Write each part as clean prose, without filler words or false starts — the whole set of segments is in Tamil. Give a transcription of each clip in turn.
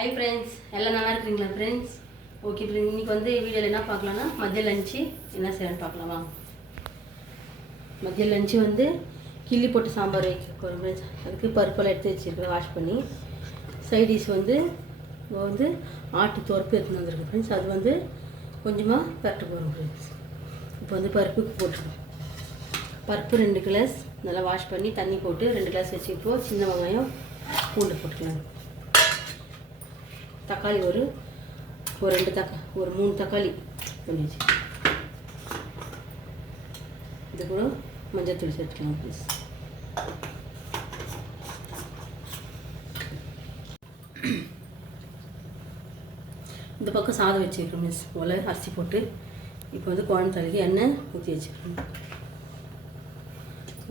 ஹாய் ஃப்ரெண்ட்ஸ், எல்லாம் நல்லா இருக்கிறீங்களா ஃப்ரெண்ட்ஸ்? ஓகே ஃப்ரெண்ட்ஸ், இன்றைக்கி வந்து வீடியோவில் என்ன பார்க்கலான்னா மதிய லஞ்சு என்ன செய்யணும்னு பார்க்கலாமா. மதிய லஞ்சு வந்து கிள்ளி போட்டு சாம்பார் வைக்க போகிறோம் ஃப்ரெண்ட்ஸ். அதுக்கு பருப்பெல்லாம் எடுத்து வச்சுருக்கேன் வாஷ் பண்ணி. சைடிஷ் வந்து ஆட்டு துவர்ப்பு எடுத்துன்னு வந்துருக்கு ஃப்ரெண்ட்ஸ். அது வந்து கொஞ்சமாக பரட்ட போகிறோம் ஃப்ரெண்ட்ஸ். இப்போ வந்து பருப்புக்கு போட்டுருக்கோம். பருப்பு 2 கிளாஸ் நல்லா வாஷ் பண்ணி தண்ணி போட்டு 2 கிளாஸ் வச்சுப்போம். சின்ன வெங்காயம் பூண்டு போட்டுக்கலாம். தக்காளி ஒரு 3 தக்காளி பண்ணி வச்சு. இது கூட மஞ்சள் தூள் சேர்த்துக்கலாம் ப்ளீஸ். இந்த பக்கம் சாதம் வச்சுருக்கோம் மிஸ். அரிசி போட்டு இப்போ வந்து குழம்பு தலைக்கு எண்ணெய் ஊற்றி வச்சுக்கிறோம்.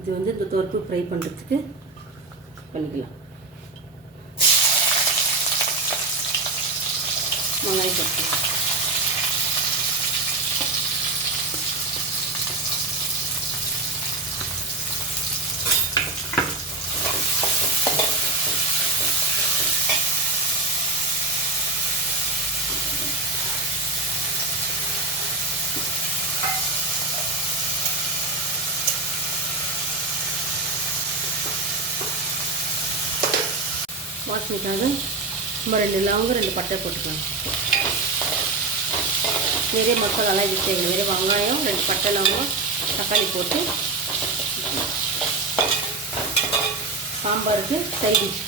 இது வந்து இந்த தோர்ப்பு ஃப்ரை பண்ணுறதுக்கு பண்ணிக்கலாம். வெங்காயம் போட்டுக்கலாம். வாசனைக்காக சும்மா 2 லவங்கம் 2 பட்டை போட்டுக்கலாம். நிறைய மசாலாலாம் இது தேவையில்லை. நிறைய வெங்காயம் 2 பட்டை லவங்கம் தக்காளி போட்டு சாம்பாருக்கு சைட் டிஷ்.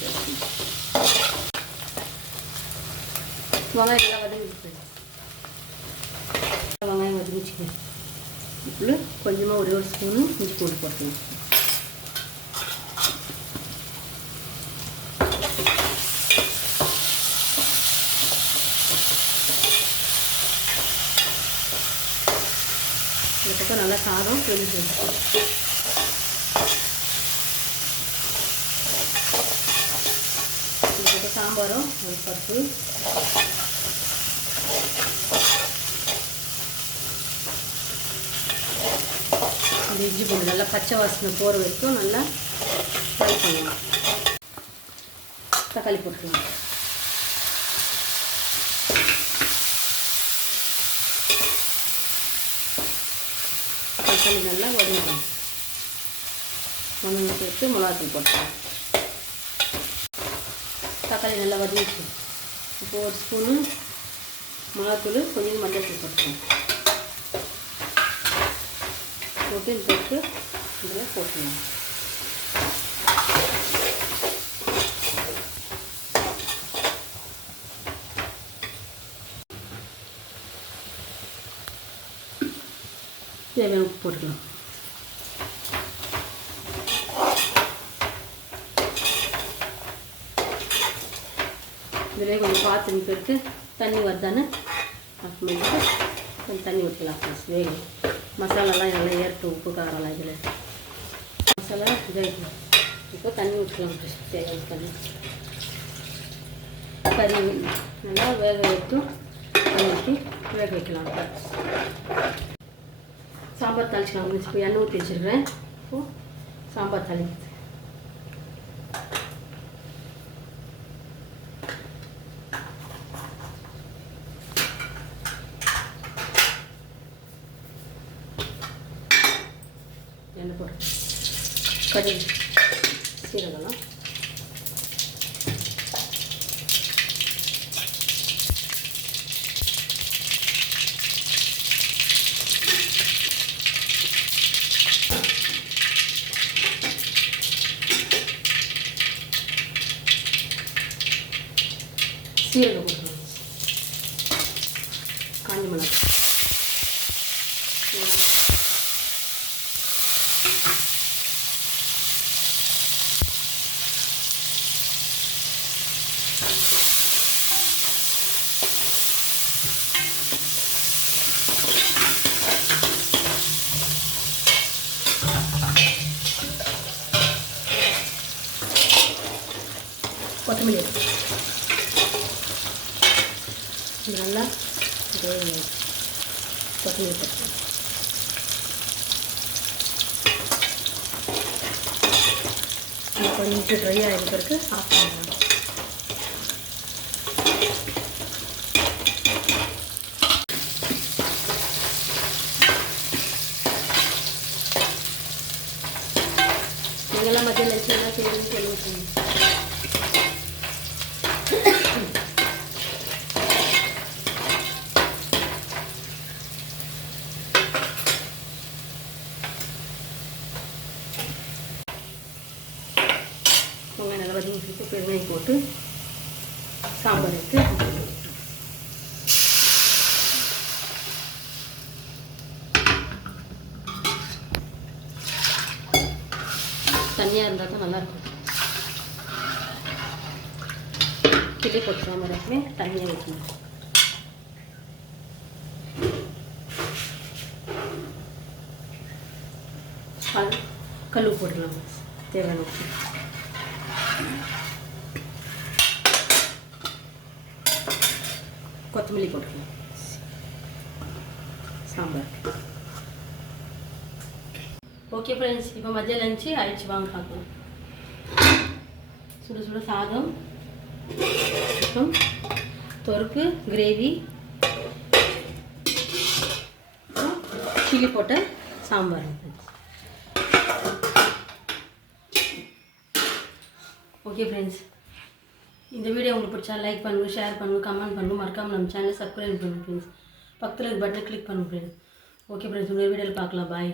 வெங்காயம் எல்லாம் வதங்கிச்சு. வெங்காயம் வதங்கிச்சுக்கேன். இப்போ கொஞ்சமாக ஒரு ஸ்பூனு இஞ்சி பூண்டு போட்டுக்கலாம். இந்த பக்கம் நல்லா சாதம் வெந்துச்சு. இந்த பக்கம் சாம்பாரும் ஒரு பருப்பு இந்த இஞ்சி பூண்டு நல்லா பச்சை வாசனை போகிற வரைக்கும் நல்லா ஃப்ரை பண்ணலாம். தக்காளி போட்டுக்கலாம். தக்காளி நல்லா வதங்கணும். மண்ணெண்ணெய் சேர்த்து மிளகாத்தூள் போட்டுக்கலாம். தக்காளி நல்லா வதங்கிச்சு. இப்போ ஒரு ஸ்பூனு மிளகாத்தூள் கொஞ்சம் மஞ்சள் தூள் போட்டுக்கலாம். போட்டு இந்த போட்டு இதில் போட்டுக்கலாம். தேவையான உப்பு போட்டுக்கலாம். இதிலே கொஞ்சம் பார்த்து பேருக்கு தண்ணி வருதானே அப்புறமேட்டு கொஞ்சம் தண்ணி ஊற்றிக்கலாம். வேகும் மசாலாலாம் நல்லா ஏறட்டும். உப்பு காரம்லாம் இதில் மசாலா இதாகிடும். இப்போ தண்ணி ஊற்றிக்கலாம். தேவையான தண்ணி கறி நல்லா வேக வைக்கும். ஊற்றி வேக வைக்கலாம். சாம்பார் தாளிச்சிக்கலாம். இப்போ எண்ணெய் ஊற்றி வச்சுருக்கிறேன். இப்போது சாம்பார் தாளிக்கிறது. எண்ணெய் போட்டு கடுகு சீரகம்லாம் சீரகம் போட்டுக்கலாம். காஞ்சி மிளகாய் கொத்தமல்லி நல்லா கொத்தமல்லி போட்டு கொஞ்சம் ட்ரை ஆகிற பிறகு ஆஃப் பண்ணலாம். ஃப்ரெண்ட்ஸ் என்ன செய்யணும்னு சொல்லுங்கள். நல்லா வதங்கிட்டு பெருங்காயம் போட்டு சாம்பார் எடுத்து தண்ணியாக இருந்தால் தான் நல்லாயிருக்கும். கிள்ளி போட்டு சாம்பார் எப்பவுமே தண்ணியாக வைக்கணும். அது கல் போட்டுடலாம் தேவையான உப்பு. கொத்தமல்லி போட்டுக்கலாம் சாம்பார். ஓகே ஃப்ரெண்ட்ஸ், இப்போ மதிய லஞ்சு ஆயிடுச்சு, வாங்க பார்க்கலாம். சுட சுட சாதம், அப்புறம் தொருக்கு கிரேவி, சில்லி போட்ட சாம்பார். ஓகே ஃப்ரெண்ட்ஸ், இந்த வீடியோ உங்களுக்கு பிடிச்சா லைக் பண்ணுங்கள், ஷேர் பண்ணுங்கள், கமெண்ட் பண்ணுங்கள், மறக்காமல் நம்ம சேனலை சப்ஸ்கிரைப் பண்ணுங்கள் ஃப்ரெண்ட்ஸ். பக்கத்தில் இருக்க பட்டனை கிளிக் பண்ணுங்கள் ஃப்ரெண்ட்ஸ். ஓகே ஃப்ரெண்ட்ஸ், உங்கள் வீடியோவில் பார்க்கலாம். பாய்.